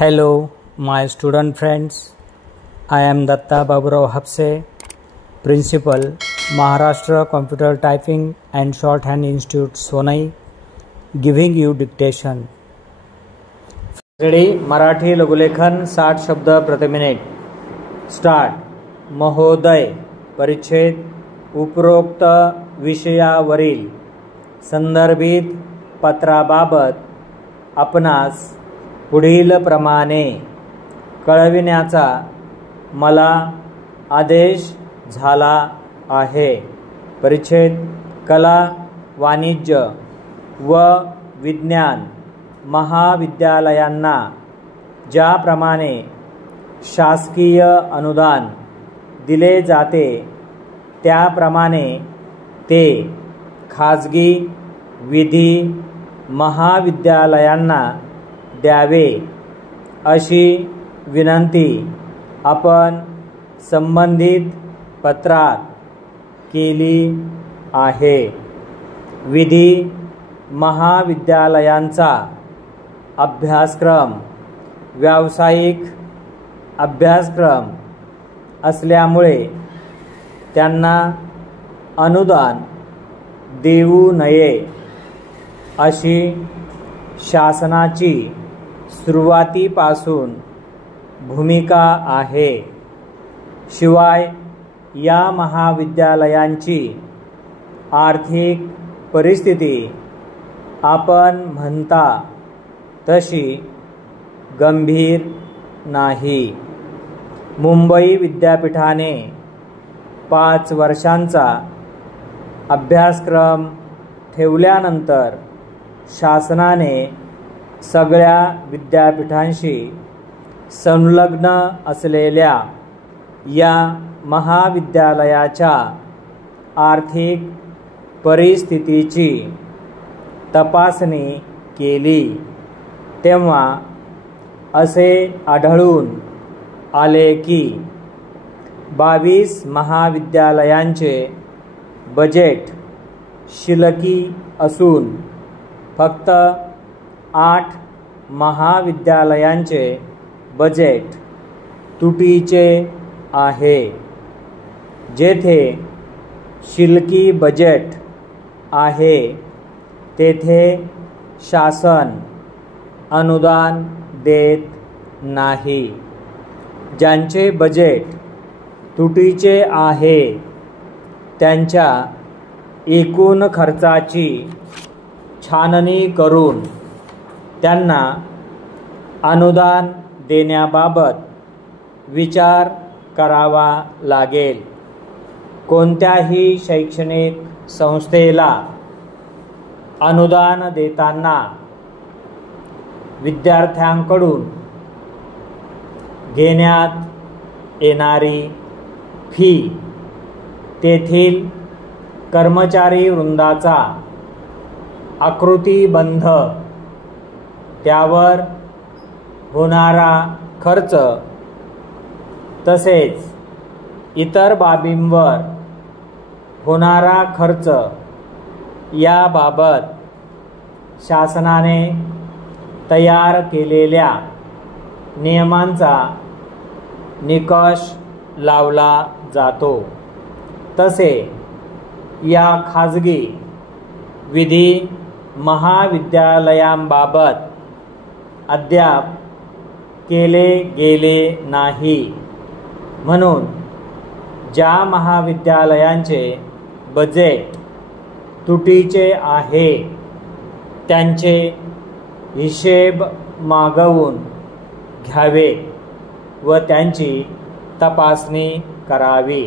Hello, my student friends. I am Datta Baburao Hapse, Principal, Maharashtra Computer Typing and Shorthand Institute, Sonai, giving you dictation. Ready? Marathi लघुलेखन 60 शब्द प्रति minute. Start. महोदय. परिच्छेद. उपरोक्त विषयावरील संदर्भित पत्राबाबत आपणास पुढील प्रमाणे कळविण्याचा मला आदेश झाला आहे. परिच्छेद. कला, वाणिज्य व विज्ञान महाविद्यालयांना ज्याप्रमाणे शासकीय अनुदान दिले जाते त्याप्रमाणे ते खाजगी विधी महाविद्यालयांना द्यावे अशी विनंती आपण संबंधित पत्रात केली आहे. विधी महाविद्यालयांचा अभ्यासक्रम व्यावसायिक अभ्यासक्रम असल्यामुळे त्यांना अनुदान देऊ नये अशी शासनाची सुरुवातीपासून भूमिका आहे. शिवाय या महाविद्यालयांची आर्थिक परिस्थिती आपण म्हणता तशी गंभीर नाही. मुंबई विद्यापीठाने 5 वर्षांचा अभ्यासक्रम ठेवल्यानंतर शासनाने सगळ्या विद्यापीठांशी संलग्न असलेल्या या महाविद्यालयाच्या आर्थिक परिस्थितीची तपासणी केली तेव्हा असे आढळून आले की 22 महाविद्यालयांचे बजेट शिल्लकी असून फक्त 8 महाविद्यालयांचे बजेट तुटीचे आहे. जेथे शिल्लकी बजेट आहे तेथे शासन अनुदान देत नाही. ज्यांचे बजेट तुटीचे आहे त्यांच्या एकूण खर्चाची छाननी करून त्यांना अनुदान देण्याबाबत विचार करावा लागेल. कोणत्याही शैक्षणिक संस्थेला अनुदान देताना विद्यार्थ्यांकडून घेण्यात येणारी फी, तेथील कर्मचारी वृंदाचा आकृतिबंध, त्यावर होणारा खर्च तसेच इतर बाबींवर होणारा खर्च याबाबत शासनाने तयार केलेल्या नियमांचा निकष लावला जातो. तसे या खाजगी विधी महाविद्यालयांबाबत अद्याप केले गेले नाही. म्हणून ज्या महाविद्यालयांचे बजेट तुटीचे आहे त्यांचे हिशेब मागवून घ्यावे व त्यांची तपासणी करावी.